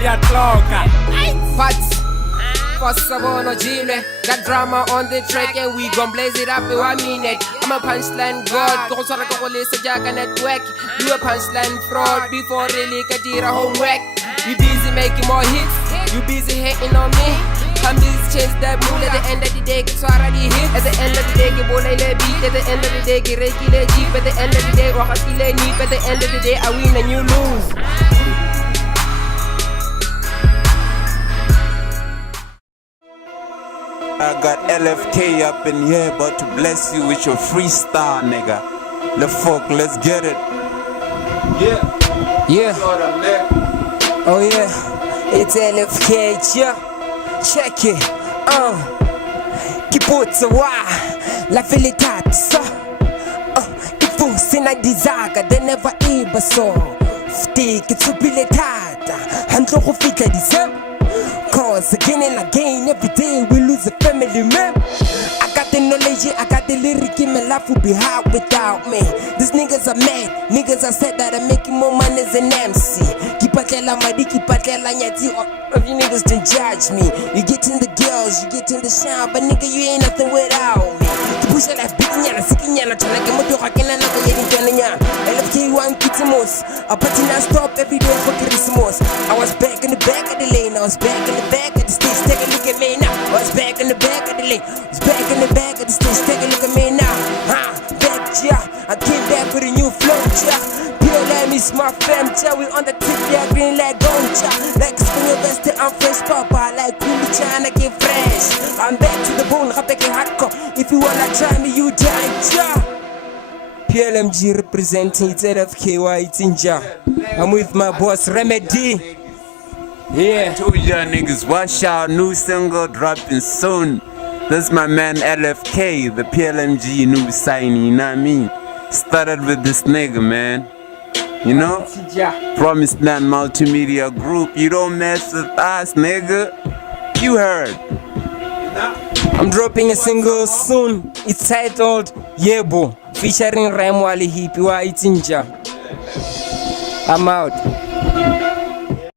diatloka. Parts possible no jile. Got drama on the track and we gon' blaze it up in 1 minute. I'm a punchline god, go sorry go listen jaga network. You a punchline fraud before really kadira homework. We busy making more hits, you busy hating on me. I'm busy change that mood at the end of the day, get already hit. At the end of the day, get bola le beat. At the end of the day, get reiki le jeep. At the end of the day, wakati le neep. At the end of the day, I win and you lose. I got LFK up in here, about to bless you with your freestyle, nigga. The fuck, let's get it. Yeah. Oh yeah, it's LFK, yeah. Check it, Kiputsa wa, la velitata, Kifusi na dizaga, they never iba so. Ftik, it's a biletata, handlo ko fika disem. Cause again and again, every day we lose a family member. I got the knowledge, I got the lyric, my life would be hard without me. These niggas are mad, niggas are said that I'm making more money than MC. Kipatela madi, kipatela nyati, of you niggas don't judge me. You getting the girls, you getting the shine, but nigga you ain't nothing without me. Pusha la bikinyana, sikinyana, chanaka moto hakena na kuyeni kananya. LFK one kitamos, I party non-stop every day for Christmas. I was back in the back of the lane, I was back in the back of the stage, take a look at me now. I was back in the back of the lane, I was back in the back of the stage, take a look at me now. Back, yeah, I came back with a new flow, yeah. Pure Lamb is my fam, yeah, we on the tip, yeah, green like gold, yeah. Like a spring vested, I'm fresh, papa, like cool, China, get fresh. I'm back to the bone, I'm back in hardcore. If you wanna try me, you die, yeah. PLMG representing LFKY, it's in ja. I'm with my boss, Remedy. Yeah. I told y'all niggas, watch out, new single dropping soon. That's my man LFK, the PLMG new signing, you know what I mean? Started with this nigga, man. You know? Promised Land Multimedia Group, you don't mess with us, nigga. You heard. I'm dropping a single soon. It's titled Yebo, featuring Raimwali Hippie. It's in ja. I'm out.